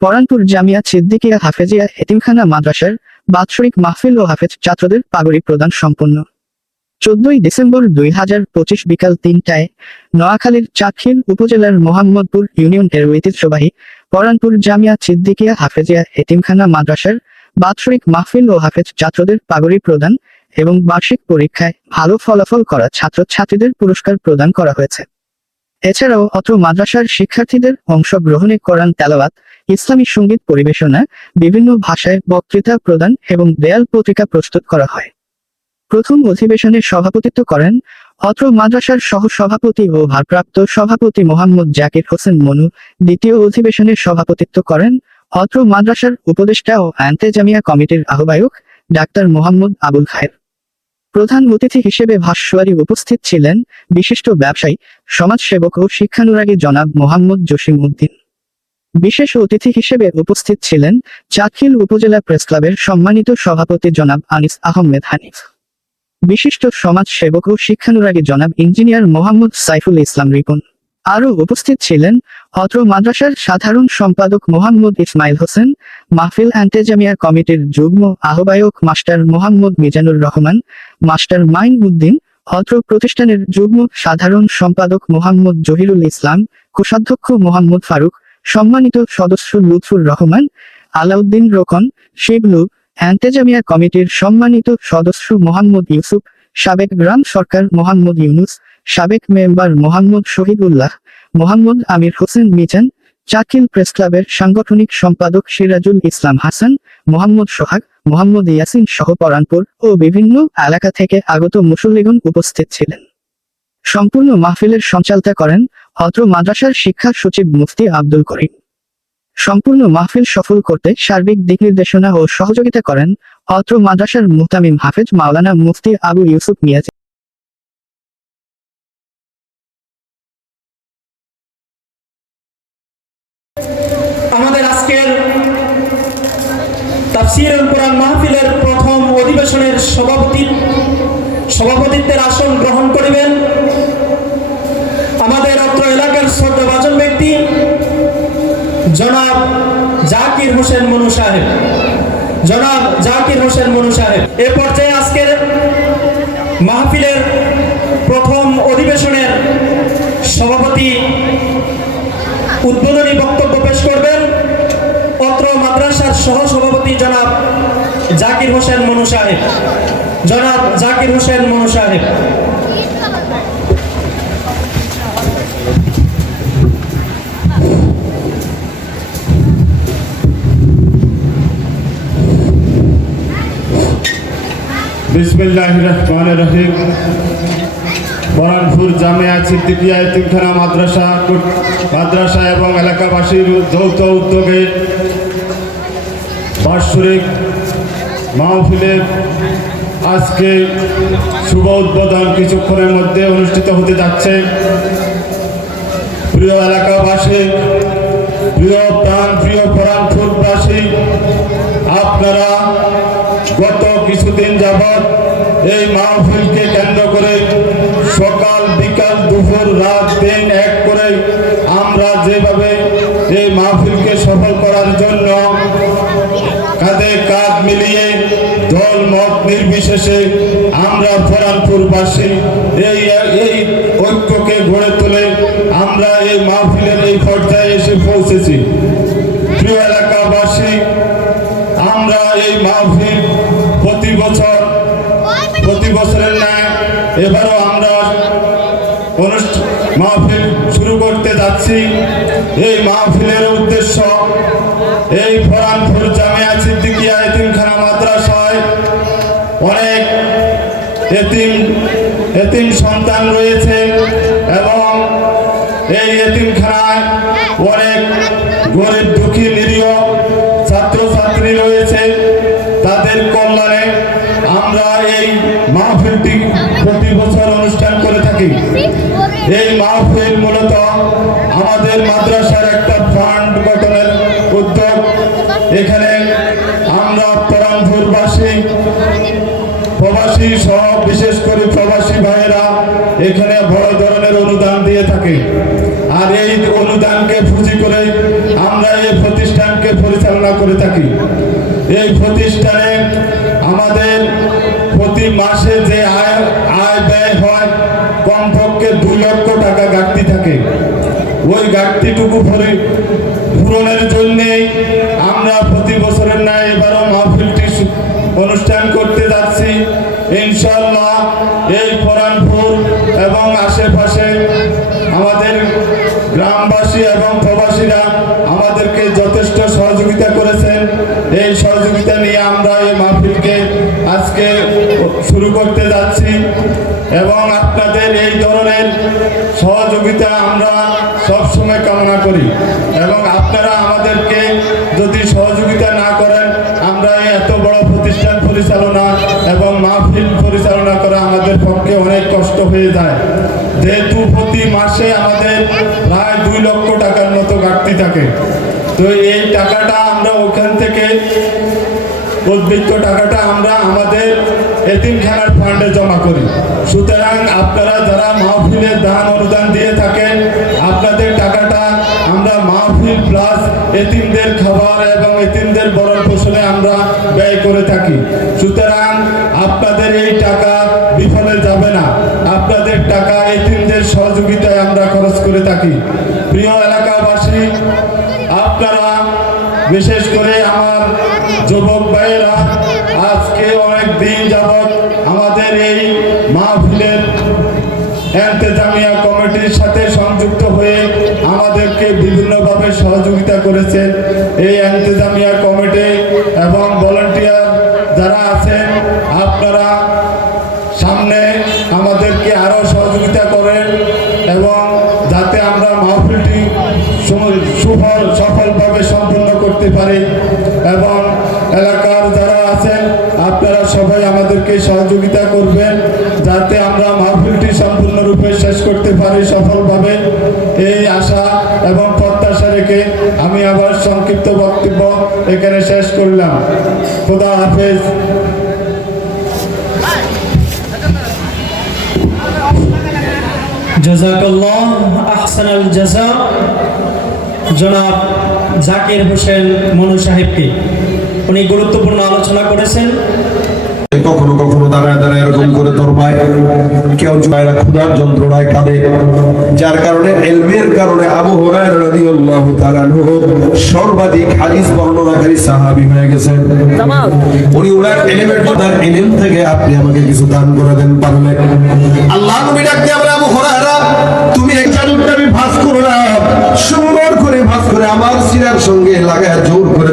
পরানপুর জামিয়া সিদ্দিকিয়া হাফেজিয়া এতিমখানা মাদ্রাসার বাৎসরিক মাহফিল ও হাফেজ ছাত্রদের পাগড়ি প্রদান সম্পন্ন। চোদ্দই ডিসেম্বর দুই হাজার পঁচিশ বিকাল তিনটায় নোয়াখালীর চাকখিল উপজেলার মোহাম্মদপুর ইউনিয়ন এর ঐতিহ্যবাহী পরানপুর জামিয়া সিদ্দিকিয়া হাফেজিয়া এতিমখানা মাদ্রাসার বাৎসরিক মাহফিল ও হাফেজ ছাত্রদের পাগড়ি প্রদান এবং বার্ষিক পরীক্ষায় ভালো ফলাফল করা ছাত্রছাত্রীদের পুরস্কার প্রদান করা হয়েছে। এছাড়াও অত্র মাদ্রাসার শিক্ষার্থীদের অংশগ্রহণে কোরআন তেলাওয়াত, ইসলামী সংগীত পরিবেশনা, বিভিন্ন ভাষায় বক্তৃতা প্রদান এবং দেয়াল পত্রিকা প্রস্তুত করা হয়। প্রথম অধিবেশনে সভাপতিত্ব করেন অত্র মাদ্রাসার সহ সভাপতি ও ভারপ্রাপ্ত সভাপতি মোহাম্মদ জাকির হোসেন মনু। দ্বিতীয় অধিবেশনে সভাপতিত্ব করেন অত্র মাদ্রাসার উপদেষ্টা ও আন্তেজামিয়া কমিটির আহ্বায়ক ডাক্তার মোহাম্মদ আবুল খায়ের। প্রধান অতিথি হিসেবে ভাষ্যকারী উপস্থিত ছিলেন বিশিষ্ট ব্যবসায়ী, সমাজসেবক ও শিক্ষানুরাগী জনাব মোহাম্মদ জসিম উদ্দিন। বিশেষ অতিথি হিসেবে উপস্থিত ছিলেন চাকিল উপজেলা প্রেস ক্লাবের সম্মানিত সভাপতি জনাব আনিস আহমেদ হানিফ। বিশিষ্ট সমাজ সেবক ও শিক্ষানুরাগী জনাব ইঞ্জিনিয়ার মোহাম্মদ সাইফুল ইসলাম রিপন। আরও উপস্থিত ছিলেন অত্র মাদ্রাসার সাধারণ সম্পাদক মোহাম্মদ ইসমাইল হোসেন, মাহফিল অ্যান্টেজামিয়া কমিটির যুগ্ম আহ্বায়ক মাস্টার মোহাম্মদ মিজানুর রহমান, মাস্টার মাইন উদ্দিন, অত্র প্রতিষ্ঠানের যুগ্ম সাধারণ সম্পাদক মোহাম্মদ জহিরুল ইসলাম, কোষাধ্যক্ষ মোহাম্মদ ফারুক, সম্মানিত সদস্য লুৎফুর রহমান, আলাউদ্দিন রোকন, শিবলু অ্যান্টেজামিয়া কমিটির সম্মানিত সদস্য মোহাম্মদ ইউসুফ, সাবেক গ্রাম সরকার মোহাম্মদ ইউনুস সাবেক মেম্বার মোহাম্মদ শহীদুল্লাহ, মোহাম্মদ আমির হোসেন মিজান, চাকিল প্রেস ক্লাবের সাংগঠনিক সম্পাদক সিরাজুল ইসলাম হাসান, মোহাম্মদ সোহাগ, মোহাম্মদ ইয়াসিন সহ পরানপুর ও বিভিন্ন এলাকা থেকে আগত মুসল্লিগণ উপস্থিত ছিলেন। সম্পূর্ণ মাহফিলের সঞ্চালনা করেন অত্র মাদ্রাসার শিক্ষা সচিব মুফতি আব্দুল করিম। সম্পূর্ণ মাহফিল সফল করতে সার্বিক দিক নির্দেশনা ও সহযোগিতা করেন অত্র মাদ্রাসার মুহতামিম হাফেজ মাওলানা মুফতি আবু ইউসুফ মিয়াজি আমাদের আজকের তাফসিরুল কোরআন মাহফিলের প্রথম অধিবেশনের সভাপতি সভাপতিত্বের আসন গ্রহণ করিবেন। আমাদের অত্র এলাকার শ্রদ্ধাভাজন ব্যক্তি, জনাব জাকির হোসেন মনু সাহেব। জনাব জাকির হোসেন মনু সাহেব, এ পর্যায়ে আজকের মাহফিলের প্রথম অধিবেশনের সভাপতি উদ্বোধনী বক্তব্য পেশ করবেন। অত্র মাদ্রাসার সহ সভাপতি জনাব জাকির হোসেন মনু সাহেব। জনাব জাকির হোসেন মনু সাহেব। মাদ্রাসা মাদ্রাসা এবং এলাকাবাসীর যৌথ উদ্যোগে বাৎসরিক মাহফিলের আজকে শুভ উদ্বোধন কিছুক্ষণের মধ্যে অনুষ্ঠিত হতে যাচ্ছে। প্রিয় এলাকাবাসী, প্রিয় প্রাণ, প্রিয় পরানপুরবাসী আপনারা গত কিছুদিন যাবৎ এই মাহফিলকে কেন্দ্র করে সকাল, বিকাল, দুপুর, রাত, দিন এক করে আমরা যেভাবে এই মাহফিলকে সফল করার জন্য কাঁধে কাঁধ মিলিয়ে দল মত নির্বিশেষে আমরা ফরানপুরবাসী এই এই ঐক্যকে গড়ে তুলে আমরা এই মাহফিলের এই পর্যায়ে এসে পৌঁছেছি। প্রিয় এলাকাবাসী, আমরা এই মাহফিল প্রতি বছর, প্রতি বছরের ন্যায় এবারও আমরা অনুষ্ঠান মাহফিল শুরু করতে যাচ্ছি। এই মাহফিলের উদ্দেশ্য এই ফরানপুর এতিম এতিম সন্তান রয়েছে এবং এই এতিমখানায় অনেক গরিব দুঃখী নিরীহ ছাত্রছাত্রী রয়েছে। তাদের কল্যাণে আমরা এই মাহফিলটি প্রতি বছর অনুষ্ঠান করে থাকি। এই মাহফিল মূলত আমাদের মাদ্রাসার একটা ফান্ড গঠনের উদ্যোগ। এখানে প্রবাসী সহ বিশেষ করে প্রবাসী ভাইয়েরা, এখানে বড় ধরনের অনুদান দিয়ে থাকে। আর এই অনুদানকে পুঁজি করে আমরা এই প্রতিষ্ঠানকে পরিচালনা করে থাকি। এই প্রতিষ্ঠানে আমাদের প্রতি মাসে যে আয় আয় ব্যয় হয়, কমপক্ষে দুই লক্ষ টাকা ঘাটতি থাকে। ওই ঘাটতিটুকু ভরে পূরণের জন্যেই আমরা প্রতি বছরের ন্যায় এবারও মাহফিলটি অনুষ্ঠান করতে ইনশাল্লাহ এই পরানপুর এবং আশেপাশে আমাদের গ্রামবাসী এবং প্রবাসীরা আমাদেরকে যথেষ্ট সহযোগিতা করেছেন। এই সহযোগিতা নিয়ে আমরা এই মাহফিলকে আজকে শুরু করতে যাচ্ছি এবং আপনাদের এই ধরনের সহযোগিতা আমরা সব সময় কামনা করি এবং আপনারা আমাদেরকে যদি সহযোগিতা না করেন, আমরা এত বড় প্রতিষ্ঠান পরিচালনা এবং মাহফিল পরিচালনা করা আমাদের পক্ষে অনেক কষ্ট হয়ে যায়। যেহেতু প্রতি মাসে আমাদের প্রায় দুই লক্ষ টাকার মতো ঘাটতি থাকে। তো এই টাকাটা আমরা ওখান থেকে, উদ্বৃত্ত টাকাটা আমরা আমাদের এতিমখানার ফান্ডে জমা করি। সুতরাং আপনারা যারা মাহফিলের দান অনুদান দিয়ে থাকেন, আপনাদের টাকাটা আমরা মাহফিল প্লাস এতিমদের খাবার এবং এতিমদের বরণ পোষণে আমরা ব্যয় করে থাকি। সুতরাং আপনাদের এই টাকা বিফলে যাবে না। আপনাদের টাকা এতিমদের সহযোগিতায় আমরা খরচ করে থাকি। প্রিয় এলাকাবাসী, আপনারা বিশেষ করে আমার যুবক ভাইয়েরা, আজকে অনেক দিন যাবৎ আমাদের এই মাহফিলের এন্তেজামিয়া কমিটির সাথে সংযুক্ত হয়ে আমাদেরকে বিভিন্নভাবে সহযোগিতা করেছেন। এই এন্তেজামিয়া কমিটি এবং ভলান্টিয়ার যারা আছেন, আপনারা সামনে আমাদেরকে আরও সহযোগিতা করেন এবং যাতে আমরা মাহফিলটি সুফল, সফলভাবে সম্পন্ন করতে পারি এবং এলাকার যারা আছেন, আপনারা সবাই আমাদেরকে সহযোগিতা করবেন, যাতে আমরা মাহফিলটি সম্পূর্ণরূপে শেষ করতে পারি সফলভাবে। এই আশা এবং প্রত্যাশা রেখে আমি আবার সংক্ষিপ্ত বক্তব্য এখানে শেষ করলাম। খোদা হাফেজ। জনাব জাকির হোসেন মনু সাহেবকে। উনি গুরুত্বপূর্ণ আলোচনা করেছেন। কখনো কখনো দাঁড়ায় দাঁড়ায় এরকম করে তরবায় কেউ জুয়াইরা ক্ষুধার যন্ত্রণায় কাঁদে। যার কারণে এলমের কারণে আবু হুরায়রা রাদিয়াল্লাহু তাআলা সর্বাধিক হাদিস বর্ণনাকারী সাহাবী হয়ে গেছেন। উনি ওনার এলেমের তার এলেম থেকে আপনি আমাকে কিছু দান করে দেন পারলে। আল্লাহ নবী ডাকতে আমরা আবু হুরায়রা তুমি এক চাদরটা আমি ভাঁজ করো না। সুন্দর করে ভাঁজ করে আমার সিরার সঙ্গে লাগায় জোর করে